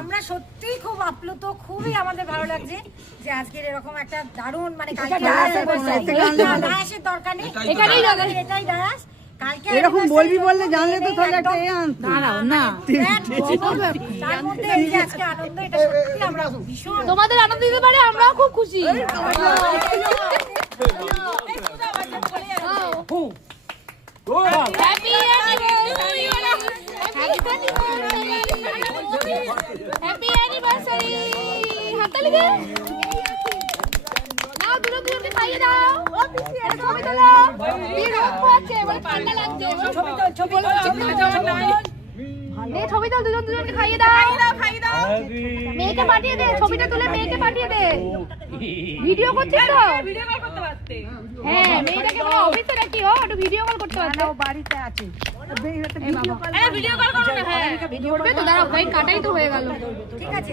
আমরা সত্যি খুব আপ্লুত, খুবই আমাদের ভালো লাগছে যে আজকের এরকম একটা দারুণ মানে ডায়াসের দরকার নেই, এটাই ডায়াস। এরকম বলবি বললে জানলে তো তাহলে একটা দাঁড়াও না, তার মধ্যে এই যে আজকে আনন্দ, এটা সত্যি আমরা ভীষণ তোমাদের আনন্দ দিতে পারে, আমরাও খুব খুশি। হ্যাপি অ্যানিভার্সারি, হাততালি দে। নাও দুটো দুটোকে খাইয়ে দাও। ছবি তোলো, দিয়ে রোদ পোহাচ্ছে, বলে ঠান্ডা লাগছে। ছবি তোল, দুজন দুজনকে খাইয়ে দাও। মেয়েকে পাঠিয়ে দে, ছবিটা তুলে মেয়েকে পাঠিয়ে দে। ভিডিও করছিস তো? হ্যাঁ, মেয়েটাকে বলো অফিসে নাকি ও একটু ভিডিও কল করতে পারতো। বাড়িতে আছে ভিডিও কল করো না। হ্যাঁ, ভিডিও করবে তো, দাঁড়াও ভাই, কাটাই তো হয়ে গেল। ঠিক আছে।